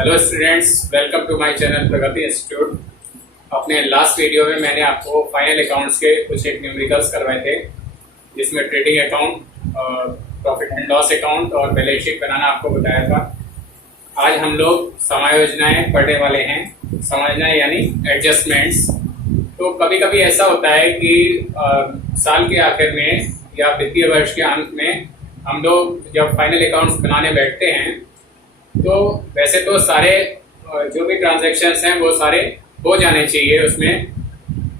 Hello students, welcome to my channel Pragati institute. अपने last video में मैंने आपको फाइनल अकाउंट्स के कुछ एक न्यूमेरिकल्स करवाए थे, जिसमें trading account, profit and loss account और बैलेंस शीट बनाना आपको बताया था। आज हम लोग समायोजनाएं पढ़ने वाले हैं। समायोजनाएं यानी एडजस्टमेंट्स। तो कभी कभी ऐसा होता है कि साल के आखिर में या वित्तीय वर्ष के अंत में हम लोग जब फाइनल अकाउंट्स बनाने बैठते हैं तो वैसे तो सारे जो भी ट्रांजैक्शंस हैं वो सारे हो जाने चाहिए उसमें,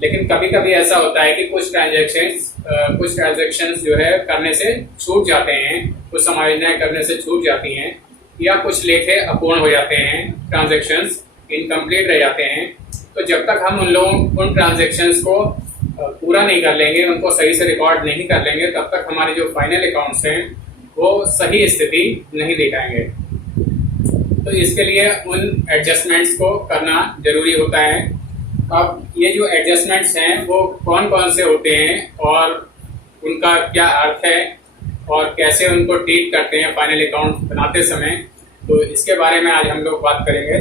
लेकिन कभी कभी ऐसा होता है कि कुछ ट्रांजैक्शंस जो है करने से छूट जाते हैं, कुछ समायोजनाएं करने से छूट जाती हैं, या कुछ लेखे अपूर्ण हो जाते हैं, ट्रांजैक्शंस इनकम्प्लीट रह जाते हैं। तो जब तक हम उन ट्रांजैक्शंस को पूरा नहीं कर लेंगे, उनको सही से रिकॉर्ड नहीं कर लेंगे, तब तक हमारे जो फाइनल अकाउंट्स हैं वो सही स्थिति नहीं दिखाएंगे। तो इसके लिए उन एडजस्टमेंट्स को करना जरूरी होता है। अब ये जो एडजस्टमेंट्स हैं वो कौन कौन से होते हैं और उनका क्या अर्थ है और कैसे उनको ट्रीट करते हैं फाइनल अकाउंट बनाते समय, तो इसके बारे में आज हम लोग बात करेंगे।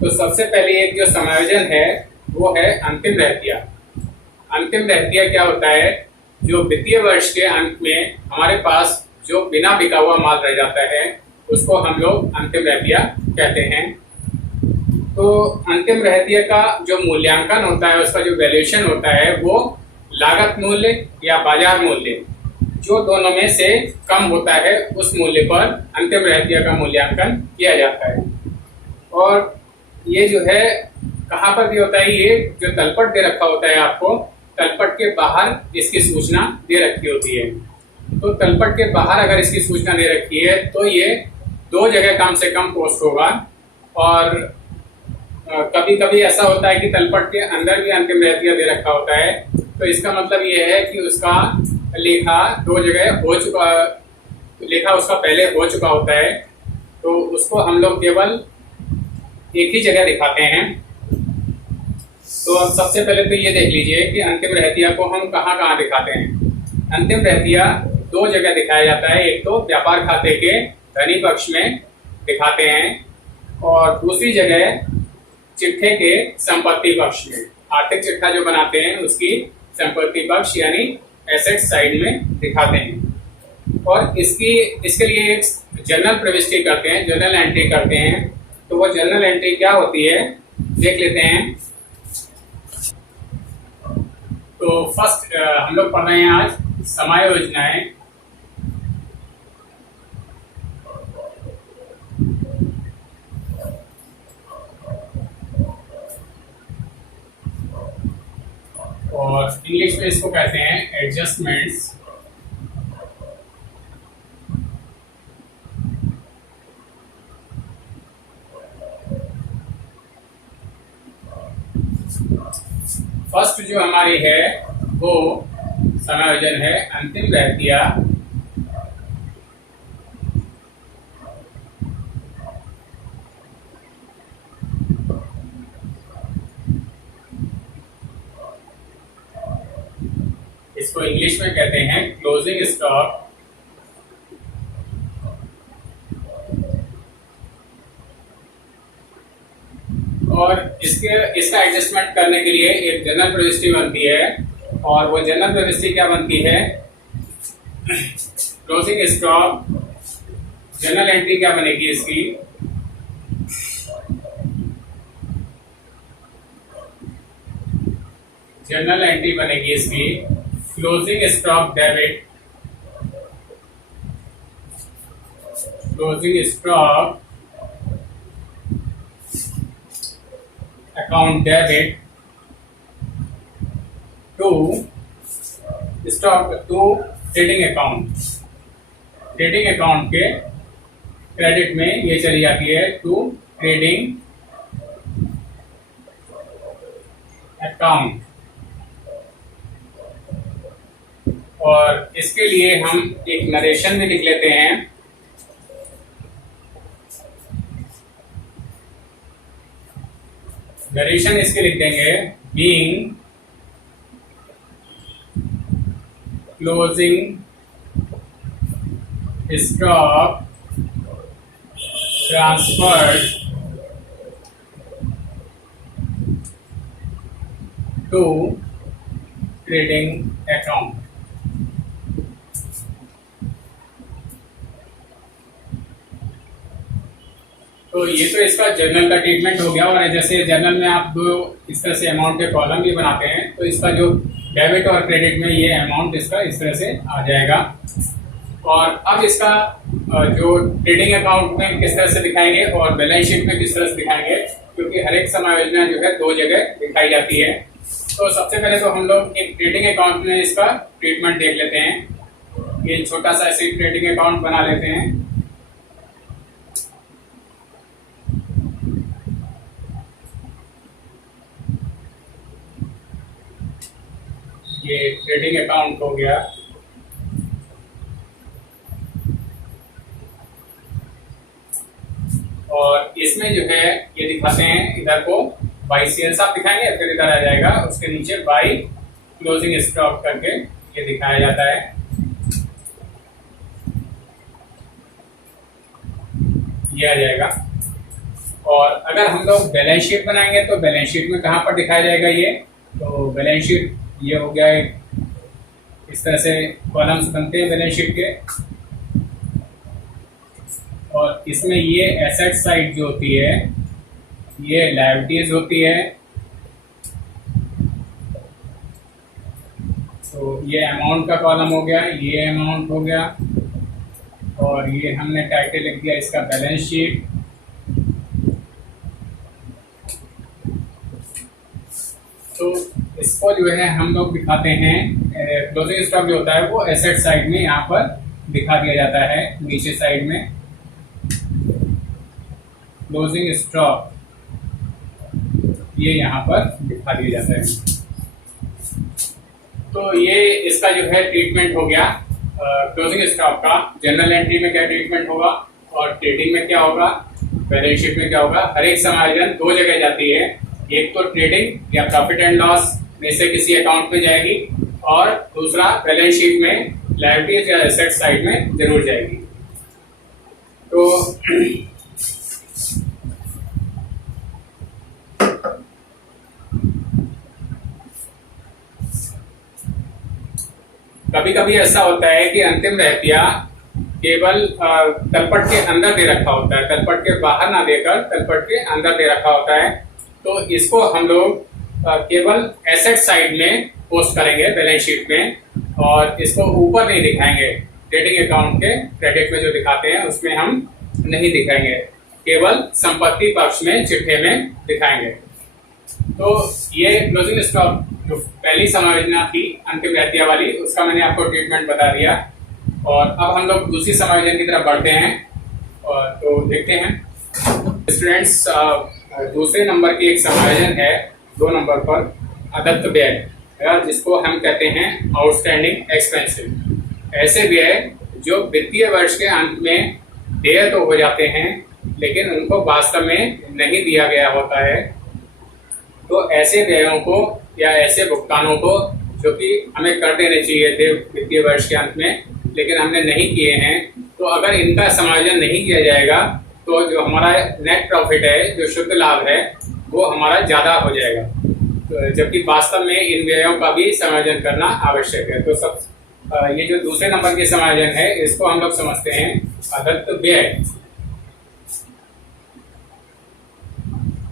तो सबसे पहले एक जो समायोजन है वो है अंतिम रहतिया। अंतिम रहतिया क्या होता है? जो वित्तीय वर्ष के अंत में हमारे पास जो बिना बिका हुआ माल रह जाता है उसको हम लोग अंतिम रहतिया कहते हैं। तो अंतिम रहतिया का जो मूल्यांकन होता है, उसका जो वैल्यूएशन होता है, वो लागत मूल्य या बाजार मूल्य, जो दोनों में से कम होता है, उस मूल्य पर अंतिम रहतिया का मूल्यांकन किया जाता है। और ये जो है कहाँ पर भी होता है? ये जो तलपट दे रखा होता है आपको, तलपट के बाहर इसकी सूचना दे रखी होती है। तो तलपट के बाहर अगर इसकी सूचना दे रखी है तो ये 2 जगह कम से कम पोस्ट होगा। और कभी कभी ऐसा होता है कि तलपट के अंदर भी अंतिम रहतिया दे रखा होता है, तो इसका मतलब ये है कि उसका लेखा 2 जगह हो चुका, लेखा उसका पहले हो चुका होता है, तो उसको हम लोग केवल एक ही जगह दिखाते हैं। तो अब सबसे पहले तो ये देख लीजिए कि अंतिम रहतिया को हम कहाँ कहाँ दिखाते हैं। अंतिम रहतिया 2 जगह दिखाया जाता है। एक तो व्यापार खाते के धनी पक्ष में दिखाते हैं और दूसरी जगह चिट्ठे के संपत्ति पक्ष में। आर्थिक चिट्ठा जो बनाते हैं उसकी संपत्ति पक्ष यानी एसेट साइड में दिखाते हैं। और इसके लिए एक जर्नल प्रविष्टि करते हैं, जर्नल एंट्री करते हैं। तो वो जर्नल एंट्री क्या होती है देख लेते हैं। तो फर्स्ट हम लोग पढ़ रहे हैं आज समायोजनाएं। और इंग्लिश में इसको कहते हैं एडजस्टमेंट्स। फर्स्ट जो हमारी है वो समायोजन है अंतिम रहतिया। इसको इंग्लिश में कहते हैं क्लोजिंग स्टॉक। और इसका एडजस्टमेंट करने के लिए एक जनरल प्रविष्टि बनती है, और वो जनरल प्रविष्टि क्या बनती है? Closing stock. जनरल एंट्री क्या बनेगी इसकी? जनरल एंट्री बनेगी इसकी closing stock debit. Closing stock account debit to trading account. Trading account के क्रेडिट में ये चली जाती है टू ट्रेडिंग अकाउंट। और इसके लिए हम एक नरेशन भी लिख लेते हैं। नरेशन इसके लिख देंगे being closing stock transferred to trading account. तो ये तो इसका जर्नल का ट्रीटमेंट हो गया। और जैसे जर्नल में आप दो इस तरह से अमाउंट के कॉलम भी बनाते हैं, तो इसका जो डेबिट और क्रेडिट में ये अमाउंट इसका इस तरह से आ जाएगा। और अब इसका जो ट्रेडिंग अकाउंट में किस तरह से दिखाएंगे और बैलेंस शीट में किस तरह से दिखाएंगे, क्योंकि हर एक समायोजना जो है दो जगह दिखाई जाती है। तो सबसे पहले तो हम लोग एक ट्रेडिंग अकाउंट में इसका ट्रीटमेंट देख लेते हैं। ये छोटा सा ऐसे ट्रेडिंग अकाउंट बना लेते हैं। ये ट्रेडिंग अकाउंट हो गया। और इसमें जो है ये दिखाते हैं, इधर को बाई सेल्स आप दिखाएंगे, फिर इधर आ जाएगा उसके नीचे बाई क्लोजिंग स्टॉक करके ये दिखाया जाता है। ये आ जाएगा। और अगर हम लोग बैलेंस शीट बनाएंगे तो बैलेंस शीट में कहाँ पर दिखाया जाएगा ये, तो बैलेंस शीट ये हो गया। इस तरह से कॉलम्स बनते हैं बैलेंस शीट के। और इसमें ये एसेट साइड जो होती है, ये लायबिलिटीज होती है। तो ये अमाउंट का कॉलम हो गया, ये अमाउंट हो गया। और ये हमने टाइटल लिख दिया इसका बैलेंस शीट। तो इसको जो है हम लोग दिखाते हैं, क्लोजिंग स्टॉक जो होता है वो एसेट साइड में यहाँ पर दिखा दिया जाता है। नीचे साइड में क्लोजिंग स्टॉक ये यहाँ पर दिखा दिया जाता है। तो ये इसका जो है ट्रीटमेंट हो गया क्लोजिंग स्टॉक का। जनरल एंट्री में क्या ट्रीटमेंट होगा और ट्रेडिंग में क्या होगा, बैलेंस शीट में क्या होगा। हर एक समायोजन दो जगह जाती है, एक तो ट्रेडिंग या प्रॉफिट एंड लॉस में से किसी अकाउंट में जाएगी, और दूसरा बैलेंस शीट में लायबिलिटीज या एसेट साइड में जरूर जाएगी। तो कभी कभी ऐसा होता है कि अंतिम रहतिया केवल तलपट के अंदर दे रखा होता है, तलपट के बाहर ना देकर तलपट के अंदर दे रखा होता है। तो इसको हम लोग केवल एसेट साइड में पोस्ट करेंगे बैलेंस शीट में, और इसको ऊपर नहीं दिखाएंगे। ट्रेडिंग अकाउंट के क्रेडिट में जो दिखाते हैं उसमें हम नहीं दिखाएंगे, केवल संपत्ति पक्ष में चिट्ठे में दिखाएंगे। तो ये क्लोजिंग स्टॉक जो पहली समायोजना थी अंतिम रहतिया वाली, उसका मैंने आपको ट्रीटमेंट बता दिया। और अब हम लोग दूसरी समायोजन की तरफ बढ़ते हैं और तो देखते हैं स्टूडेंट्स। दूसरे नंबर की एक समायोजन है 2 नंबर पर, अदत्त व्यय, जिसको हम कहते हैं आउटस्टैंडिंग एक्सपेंसिव। ऐसे व्यय जो वित्तीय वर्ष के अंत में देय तो हो जाते हैं लेकिन उनको वास्तव में नहीं दिया गया होता है। तो ऐसे व्ययों को या ऐसे भुगतानों को जो कि हमें कर देने चाहिए थे वित्तीय वर्ष के अंत में, लेकिन हमने नहीं किए हैं, तो अगर इनका समायोजन नहीं किया जाएगा तो जो हमारा नेट प्रॉफिट है, जो शुद्ध लाभ है, वो हमारा ज्यादा हो जाएगा। तो जबकि वास्तव में इन व्ययों का भी समायोजन करना आवश्यक है। तो सब ये जो दूसरे नंबर के समायोजन है, इसको हम लोग समझते हैं अदत्त व्यय।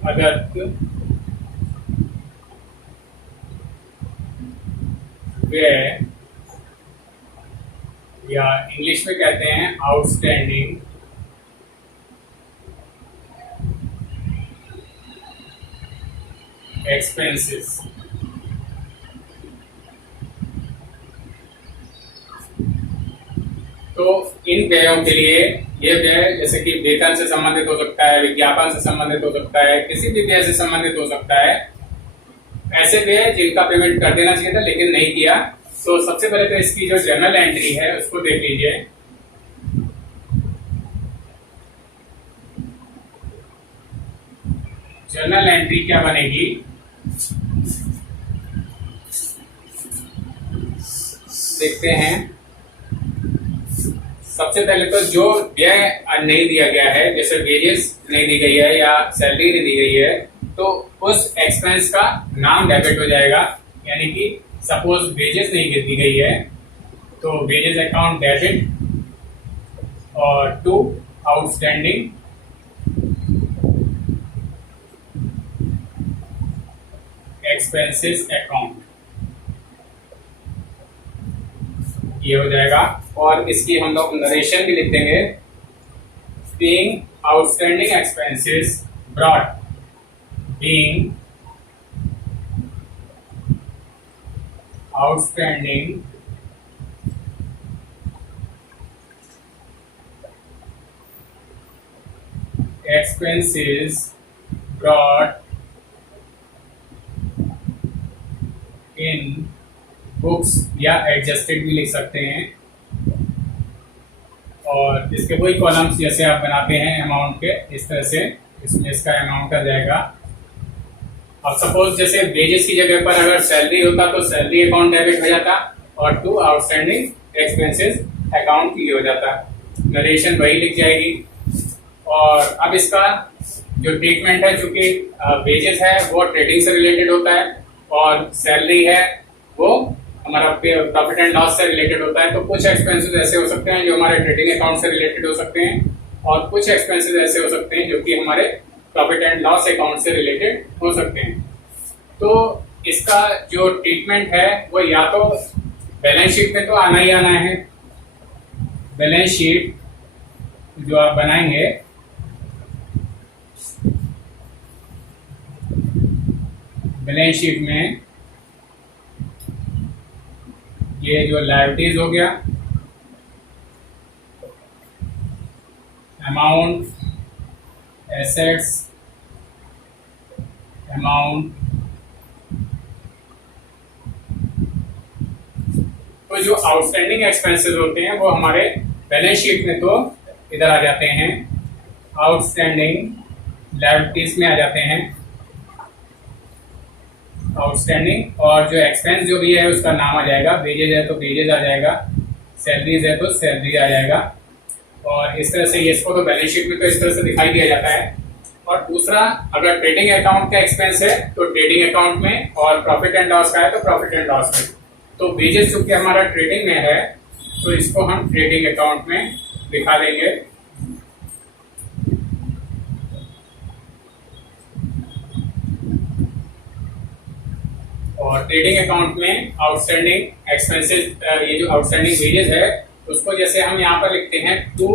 अदत्त व्यय या इंग्लिश में कहते हैं आउटस्टैंडिंग एक्सपेंसेस। तो इन व्ययों के लिए ये व्यय जैसे कि वेतन से संबंधित हो सकता है, विज्ञापन से संबंधित हो सकता है, किसी भी व्यय से संबंधित हो सकता है। ऐसे व्यय जिनका पेमेंट कर देना चाहिए था लेकिन नहीं किया। तो सबसे पहले तो इसकी जो जर्नल एंट्री है उसको देख लीजिए। जर्नल एंट्री क्या बनेगी, देखते हैं। सबसे पहले तो जो व्यय नहीं दिया गया है, जैसे वेजेस नहीं दी गई है या सैलरी नहीं दी गई है, तो उस एक्सपेंस का नाम डेबिट हो जाएगा। यानी कि सपोज वेजेस नहीं गिनती गई है तो वेजेस अकाउंट डेबिट और टू आउटस्टैंडिंग एक्सपेंसेस अकाउंट, ये हो जाएगा। और इसकी हम लोग नरेशन भी लिख देंगे, being outstanding expenses brought, being outstanding expenses brought in books या एडजस्टेड भी लिख सकते हैं। और इसके वही कॉलम्स जैसे आप बनाते हैं अमाउंट के, इस तरह से इसमें इसका अमाउंट आ जाएगा। अब सपोज जैसे वेजेस की जगह पर अगर सैलरी होता तो सैलरी अकाउंट डेबिट हो जाता और टू आउटस्टैंडिंग एक्सपेंसेस अकाउंट ये हो जाता, नरेशन वही लिख जाएगी। और अब इसका जो ट्रीटमेंट है, चूंकि वेजेस है वो ट्रेडिंग से रिलेटेड होता है और सैलरी है वो हमारा प्रॉफिट एंड लॉस से रिलेटेड होता है। तो कुछ एक्सपेंसेस ऐसे हो सकते हैं जो हमारे ट्रेडिंग अकाउंट से रिलेटेड हो सकते हैं और कुछ एक्सपेंसेस ऐसे हो सकते हैं जो कि हमारे प्रॉफिट एंड लॉस अकाउंट से रिलेटेड हो सकते हैं। तो इसका जो ट्रीटमेंट है वो या तो बैलेंस शीट में तो आना ही आना है। बैलेंस शीट जो आप बनाएंगे बैलेंस शीट में ये जो लायबिलिटीज हो गया, अमाउंट, एसेट्स, अमाउंट, तो जो आउटस्टैंडिंग एक्सपेंसेस होते हैं वो हमारे बैलेंस शीट में तो इधर आ जाते हैं, आउटस्टैंडिंग लायबिलिटीज में आ जाते हैं आउटस्टैंडिंग। और जो एक्सपेंस जो भी है उसका नाम आ जाएगा, वेजेज है तो वेजेज आ जाएगा, सैलरीज है तो सैलरी आ जाएगा। और इस तरह से ये इसको तो बैलेंस शीट में तो इस तरह से दिखाई दिया जाता है। और दूसरा, अगर ट्रेडिंग अकाउंट का एक्सपेंस है तो ट्रेडिंग अकाउंट में, और प्रॉफिट एंड लॉस का है तो प्रॉफिट एंड लॉस में। तो वेजेस चूंकि हमारा ट्रेडिंग में है तो इसको हम ट्रेडिंग अकाउंट में दिखा देंगे। और ट्रेडिंग अकाउंट में आउटस्टैंडिंग एक्सपेंसेस, ये जो आउटस्टैंडिंग वेजेस है उसको जैसे हम यहाँ पर लिखते हैं टू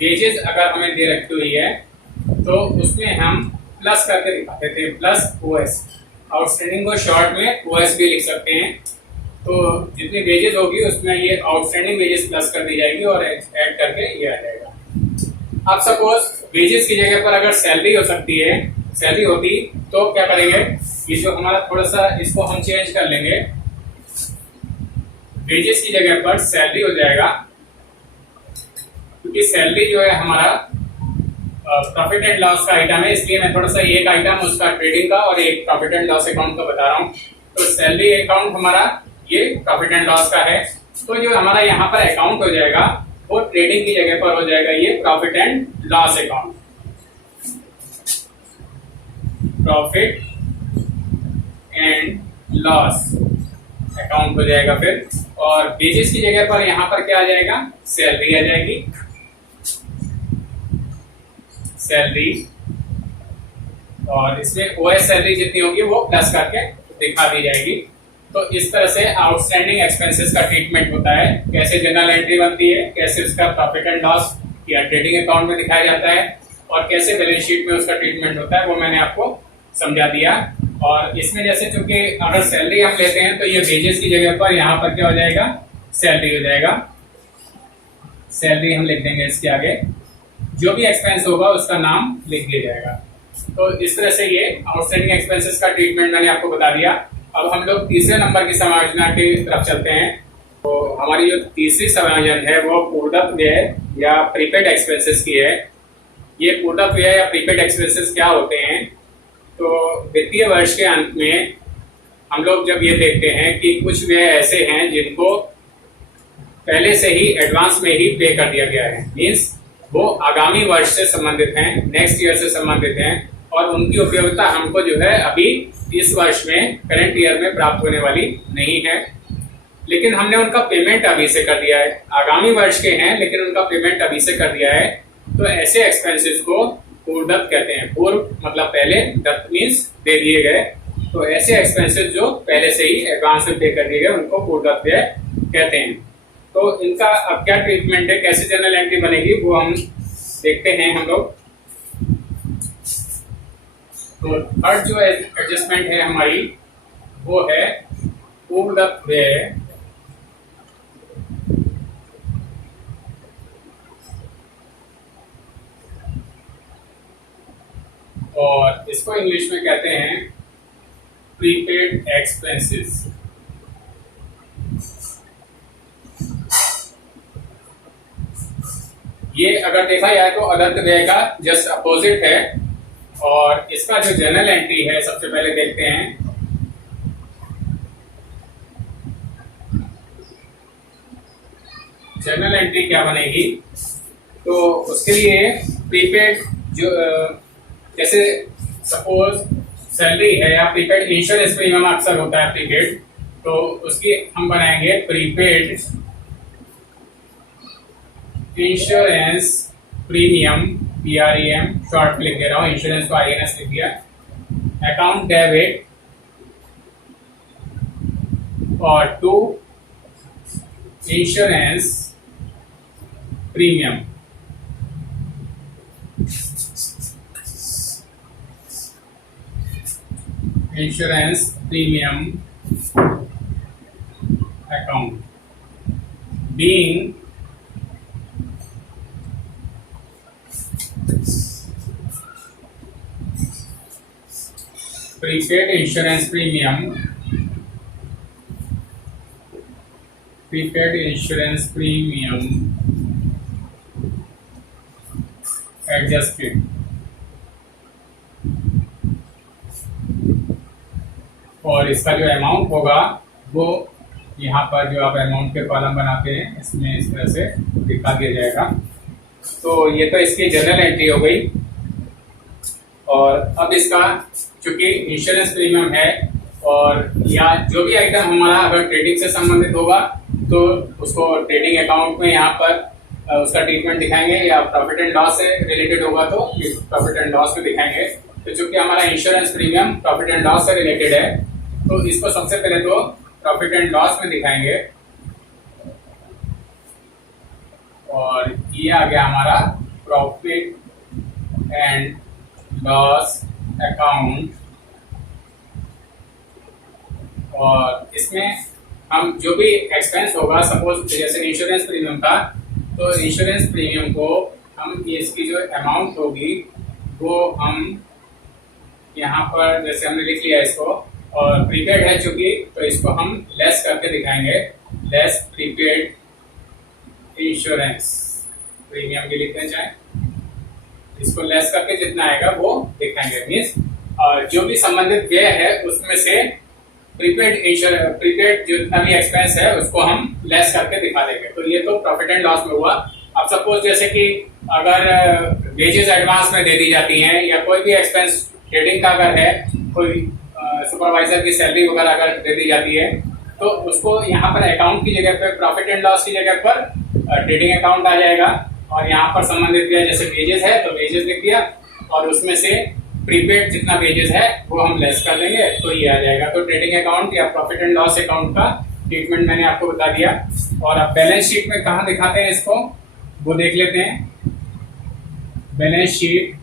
वेजेस, अगर हमें दे रखी हुई है तो उसमें हम प्लस करके दिखाते थे, प्लस ओएस। आउटस्टैंडिंग को शॉर्ट में ओएस भी लिख सकते हैं। तो जितनी वेजेस होगी उसमें ये आउटस्टैंडिंग वेजेस प्लस कर दी जाएगी और ऐड करके ये आ जाएगा। अब सपोज वेजेस की जगह पर अगर सैलरी हो सकती है, सैलरी होती तो क्या करेंगे, ये जो हमारा थोड़ा सा इसको हम चेंज कर लेंगे, वेजेस की जगह पर सैलरी हो जाएगा, क्योंकि सैलरी जो है हमारा प्रॉफिट एंड लॉस का आइटम है, इसलिए मैं थोड़ा सा एक आइटम उसका ट्रेडिंग का और एक प्रॉफिट एंड लॉस अकाउंट का बता रहा हूँ। तो सैलरी अकाउंट हमारा ये प्रॉफिट एंड लॉस का है, तो जो हमारा यहाँ पर अकाउंट हो जाएगा वो ट्रेडिंग की जगह पर हो जाएगा ये profit and loss account, profit and loss account हो जाएगा फिर। और वेजेस की जगह पर यहाँ पर क्या आ जाएगा, सैलरी आ जाएगी, सैलरी। और इसमें ओएस सैलरी जितनी होगी वो प्लस करके दिखा दी जाएगी। तो इस तरह से आउटस्टैंडिंग एक्सपेंसेस का ट्रीटमेंट होता है। कैसे जनरल एंट्री बनती है, कैसे उसका प्रॉफिट एंड लॉस या ट्रेडिंग अकाउंट में दिखाया जाता है, और कैसे बैलेंस शीट में उसका ट्रीटमेंट होता है, वो मैंने आपको समझा दिया। और इसमें जैसे चूंकि अगर सैलरी हम लेते हैं तो ये वेजेस की जगह पर यहाँ पर क्या हो जाएगा, सैलरी हो जाएगा, सैलरी हम लिख देंगे इसके आगे, जो भी एक्सपेंस होगा उसका नाम लिख दिया जाएगा। तो इस तरह से ये आउटस्टैंडिंग एक्सपेंसेस का ट्रीटमेंट मैंने आपको बता दिया। अब हम लोग तीसरे नंबर की समायोजना की तरफ चलते हैं। तो हमारी जो तीसरी समायोजन है वो पूर्णत व्यय या प्रीपेड एक्सपेंसेस की है। ये पूर्णत व्यय या प्रीपेड एक्सपेंसेस क्या होते हैं, तो वित्तीय वर्ष के अंत में हम लोग जब ये देखते हैं कि कुछ व्यय ऐसे हैं जिनको पहले से ही एडवांस में ही पे कर दिया गया है, मीन्स वो आगामी वर्ष से संबंधित हैं, नेक्स्ट ईयर से संबंधित हैं, और उनकी उपयोगिता हमको जो है अभी इस वर्ष में करंट ईयर में प्राप्त होने वाली नहीं है, लेकिन हमने उनका पेमेंट अभी से कर दिया है। आगामी वर्ष के हैं लेकिन उनका पेमेंट अभी से कर दिया है, तो ऐसे एक्सपेंसेस को पूर्वदत्त कहते हैं। पूर्व मतलब पहले, दत्त मीन्स दे दिए गए, तो ऐसे एक्सपेंसेस जो पहले से ही एडवांस में पे कर दिए गए उनको पूर्वदत्त व्यय कहते हैं। तो इनका अब क्या ट्रीटमेंट है, कैसे जर्नल एंट्री बनेगी वो हम देखते हैं हम लोग। तो थर्ड जो एडजस्टमेंट है हमारी वो है पूर्वदत्त व्यय और इसको इंग्लिश में कहते हैं प्रीपेड एक्सपेंसेस। ये अगर देखा जाए तो अदत्त व्यय का जस्ट अपोजिट है, और इसका जो जर्नल एंट्री है सबसे पहले देखते हैं। जर्नल एंट्री क्या बनेगी, तो उसके लिए प्रीपेड जो जैसे सपोज सैलरी है या प्रीपेड इंश्योरेंस प्रीमियम अक्सर होता है प्रीपेड, तो उसकी हम बनाएंगे prepaid insurance premium, PREM short लिख दे रहा हूँ, इंश्योरेंस को INS लिख दिया। अकाउंट डेबिट और to insurance premium. Insurance premium account being prepaid insurance premium, prepaid insurance premium adjusted, और इसका जो अमाउंट होगा वो यहाँ पर जो आप अमाउंट के कॉलम बनाते हैं इसमें इस तरह से दिखा दिया जाएगा। तो ये तो इसकी जनरल एंट्री हो गई, और अब इसका चूंकि इंश्योरेंस प्रीमियम है और या जो भी आइटम हमारा अगर ट्रेडिंग से संबंधित होगा तो उसको ट्रेडिंग अकाउंट में यहाँ पर उसका ट्रीटमेंट दिखाएंगे, या प्रॉफिट एंड लॉस से रिलेटेड होगा तो प्रॉफिट एंड लॉस में दिखाएंगे। तो चूंकि हमारा insurance premium profit and loss से रिलेटेड है तो इसको सबसे पहले तो प्रॉफिट एंड लॉस में दिखाएंगे, और ये आ गया हमारा प्रॉफिट एंड लॉस अकाउंट। और इसमें हम जो भी एक्सपेंस होगा, सपोज जैसे इंश्योरेंस प्रीमियम का, तो इंश्योरेंस प्रीमियम को हम इसकी जो अमाउंट होगी वो हम यहाँ पर जैसे हमने लिख लिया इसको, और प्रीपेड है चूंकि तो इसको हम लेस करके दिखाएंगे, लेस प्रीपेड इंश्योरेंस प्रीमियम भी लिखते चाहे, इसको लेस करके जितना आएगा वो दिखाएंगे। मीन्स जो भी संबंधित व्यय है उसमें से प्रीपेड जितना भी एक्सपेंस है उसको हम लेस करके दिखा देंगे। तो ये तो प्रॉफिट एंड लॉस में हुआ। अब सपोज जैसे कि अगर वेजेस एडवांस में दे दी जाती हैं, या कोई भी एक्सपेंस ट्रेडिंग का अगर है, कोई सुपरवाइजर की सैलरी वगैरह अगर दे दी जाती है, तो उसको यहाँ पर अकाउंट की जगह पर, प्रॉफिट एंड लॉस की जगह पर ट्रेडिंग अकाउंट आ जाएगा, और यहाँ पर संबंधित व्यय जैसे वेजेस है तो वेजेस लिख दिया, और उसमें से प्रीपेड जितना वेजेस है वो हम लेस कर देंगे तो ये आ जाएगा। तो ट्रेडिंग अकाउंट या प्रॉफिट एंड लॉस अकाउंट का ट्रीटमेंट मैंने आपको बता दिया। और अब बैलेंस शीट में कहाँ दिखाते हैं इसको वो देख लेते हैं। बैलेंस शीट,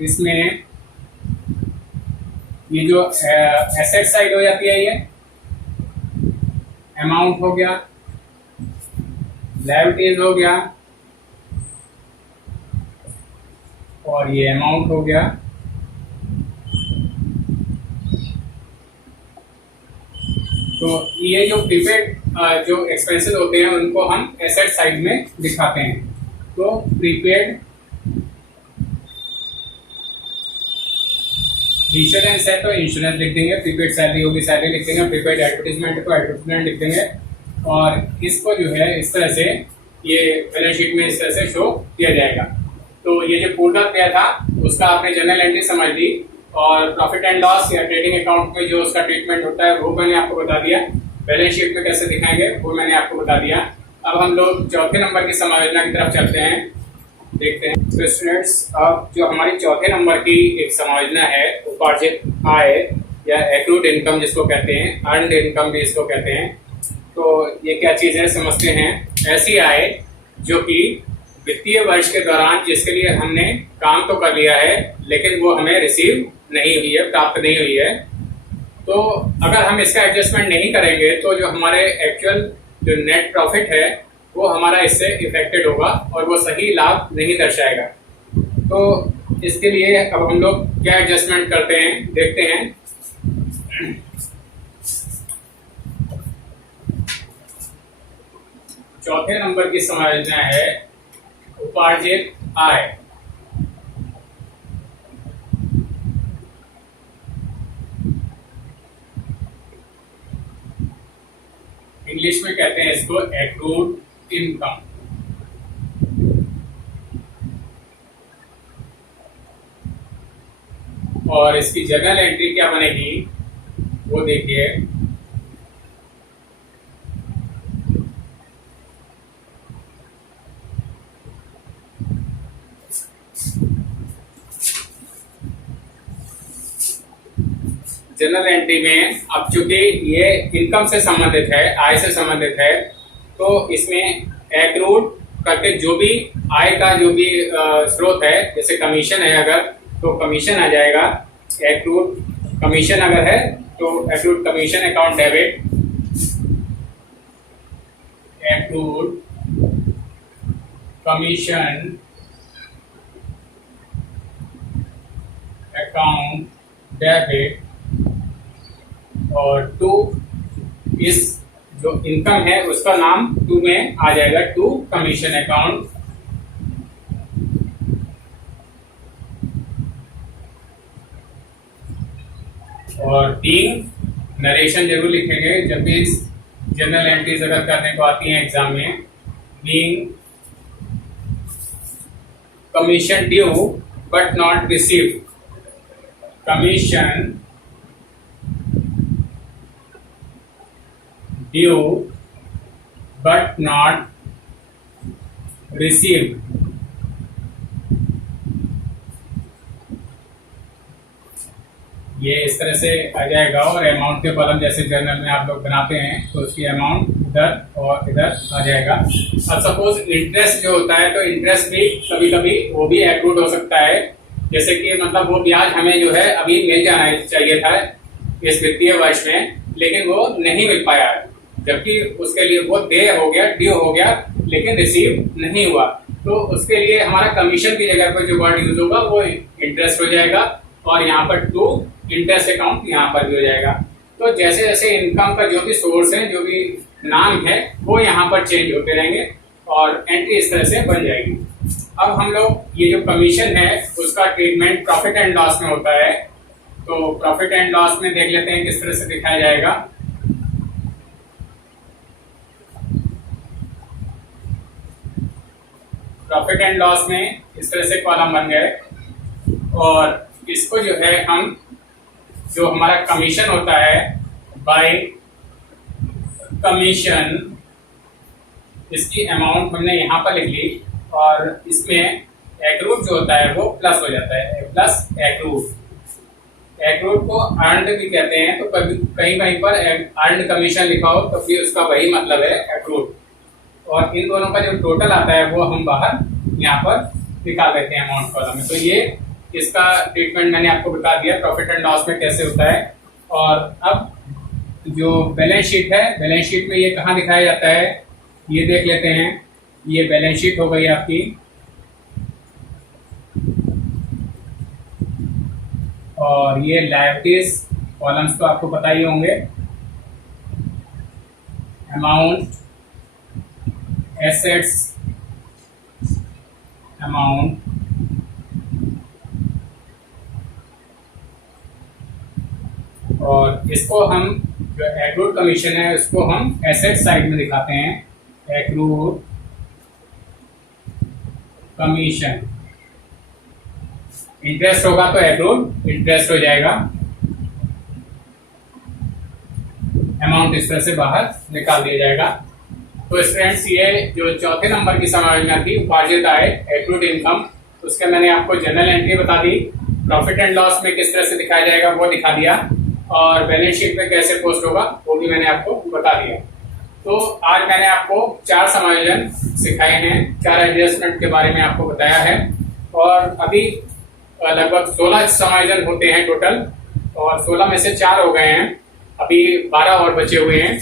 इसमें ये जो एसेट साइड हो जाती है, ये अमाउंट हो गया, लायबिलिटीज हो गया, और ये अमाउंट हो गया। तो ये जो प्रीपेड जो एक्सपेंसेस होते हैं उनको हम एसेट साइड में दिखाते हैं। तो प्रीपेड इंश्योरेंस है तो इंश्योरेंस लिख देंगे, प्रीपेड सैलरी होगी सैलरी लिख देंगे, प्रीपेड एडवर्टीजमेंट को एडवर्टीजमेंट लिख देंगे, और इसको जो है इस तरह से ये बैलेंस शीट में इस तरह से शो किया जाएगा। तो ये जो पूर्वक क्रिया था उसका आपने जर्नल एंट्री समझ ली, और प्रॉफिट एंड लॉस या ट्रेडिंग अकाउंट में जो उसका ट्रीटमेंट होता है वो मैंने आपको बता दिया। बैलेंस शीट में कैसे दिखाएंगे वो मैंने आपको बता दिया। अब हम लोग चौथे नंबर की समायोजना की तरफ चलते हैं, देखते हैं। तो स्टूडेंट्स, अब जो हमारी चौथे नंबर की एक समायोजना है उपार्जित आय या एक्रूड इनकम जिसको कहते हैं, अर्नड इनकम भी इसको कहते हैं। तो ये क्या चीज है समझते हैं। ऐसी आय जो कि वित्तीय वर्ष के दौरान जिसके लिए हमने काम तो कर लिया है लेकिन वो हमें रिसीव नहीं हुई है, प्राप्त नहीं हुई है। तो अगर हम इसका एडजस्टमेंट नहीं करेंगे तो जो हमारे एक्चुअल जो नेट प्रॉफिट है वो हमारा इससे इफेक्टेड होगा और वो सही लाभ नहीं दर्शाएगा। तो इसके लिए अब हम लोग क्या एडजस्टमेंट करते हैं देखते हैं। चौथे नंबर की समायोजना है उपार्जित आय। इंग्लिश में कहते हैं इसको एक्रूड इनकम। और इसकी जर्नल एंट्री क्या बनेगी वो देखिए। जनरल एंट्री में अब चूंकि ये इनकम से संबंधित है, आय से संबंधित है, तो इसमें एक्रूड करके जो भी आय का जो भी स्रोत है, जैसे कमीशन है अगर तो कमीशन आ जाएगा। एक्रूड कमीशन अगर है तो accrued commission account debit, accrued commission account debit, और टू इस जो इनकम है उसका नाम टू में आ जाएगा, टू कमीशन अकाउंट। और तीन नरेशन जरूर लिखेंगे जब भी जनरल एंट्रीज अगर करने को आती हैं एग्जाम में। Being commission due but not receive, commission due but not received। ये इस तरह से आ जाएगा। और अमाउंट के कॉलम जैसे जर्नल में आप लोग बनाते हैं तो उसकी अमाउंट इधर और इधर आ जाएगा। अब सपोज इंटरेस्ट जो होता है तो इंटरेस्ट भी कभी कभी वो भी एक्रूड हो सकता है, जैसे कि मतलब वो ब्याज हमें जो है अभी मिल जाना चाहिए था इस वित्तीय वर्ष में लेकिन वो नहीं मिल पाया, जबकि उसके लिए वो देय हो गया, ड्यू हो गया, लेकिन रिसीव नहीं हुआ। तो उसके लिए हमारा कमीशन की जगह पर जो वर्ड यूज होगा वो इंटरेस्ट हो जाएगा, और यहाँ पर टू इंटरेस्ट अकाउंट यहाँ पर भी हो जाएगा। तो जैसे जैसे इनकम का जो भी सोर्स है, जो भी नाम है, वो यहाँ पर चेंज होते रहेंगे और एंट्री इस तरह से बन जाएगी। अब हम लोग ये जो कमीशन है उसका ट्रीटमेंट प्रॉफिट एंड लॉस में होता है। तो प्रॉफिट एंड लॉस में देख लेते हैं किस तरह से दिखाया जाएगा। प्रॉफिट एंड लॉस में इस तरह से कॉलम बन गए, और इसको जो है हम जो हमारा कमीशन होता है बाय कमीशन, इसकी अमाउंट हमने यहाँ पर लिख ली, और इसमें एक्रूड जो होता है वो प्लस हो जाता है, प्लस एक्रूड। एक्रूड को अर्नड भी कहते हैं, तो कभी कहीं कहीं पर अर्नड कमीशन लिखा हो तो भी उसका वही मतलब है, एक्रूड। और इन दोनों का जो टोटल आता है वो हम बाहर यहाँ पर निकाल देते हैं अमाउंट कॉलम में। तो ये इसका ट्रीटमेंट मैंने आपको बता दिया प्रॉफिट एंड लॉस में कैसे होता है। और अब जो बैलेंस शीट है, बैलेंस शीट में ये कहाँ दिखाया जाता है ये देख लेते हैं। ये बैलेंस शीट हो गई आपकी, और ये लायबिलिटीज कॉलम्स तो आपको पता ही होंगे, अमाउंट, एसेट्स, अमाउंट, और इसको हम जो एक्रूड कमीशन है उसको हम एसेट साइड में दिखाते हैं, एक्रूड कमीशन। इंटरेस्ट होगा तो एक्रूड इंटरेस्ट हो जाएगा, अमाउंट इस तरह से बाहर निकाल दिया जाएगा। तो स्टूडेंट्स ये जो चौथे नंबर की समायोजना थी उपार्जित आय एक्रूड इनकम, उसके मैंने आपको जनरल एंट्री बता दी, प्रॉफिट एंड लॉस में किस तरह से दिखाया जाएगा वो दिखा दिया, और बैलेंस शीट में कैसे पोस्ट होगा वो भी मैंने आपको बता दिया। तो आज मैंने आपको 4 समायोजन सिखाए हैं, 4 एडजस्टमेंट के बारे में आपको बताया है, और अभी लगभग 16 समायोजन होते हैं टोटल, और 16 में से 4 हो गए हैं, अभी 12 और बचे हुए हैं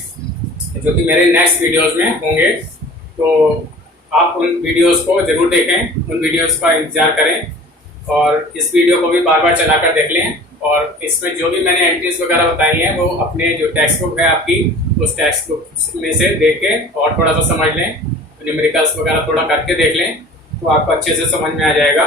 जो कि मेरे नेक्स्ट वीडियोस में होंगे। तो आप उन वीडियोस को जरूर देखें, उन वीडियोस का इंतजार करें, और इस वीडियो को भी बार बार चलाकर देख लें, और इसमें जो भी मैंने एंट्रीज वगैरह बताई हैं वो अपने जो टेक्स्ट बुक है आपकी, उस टेक्स्ट बुक में से देख के और थोड़ा सा समझ लें, न्यूमेरिकल्स वगैरह थोड़ा करके देख लें तो आपको अच्छे से समझ में आ जाएगा।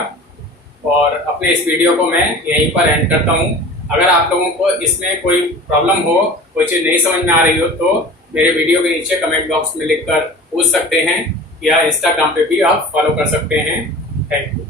और अपने इस वीडियो को मैं यहीं पर एंड करता हूँ। अगर आप लोगों को इसमें कोई प्रॉब्लम हो, कोई चीज़ नहीं समझ में आ रही हो, तो मेरे वीडियो के नीचे कमेंट बॉक्स में लिखकर पूछ सकते हैं, या इंस्टाग्राम पे भी आप फॉलो कर सकते हैं। Thank you.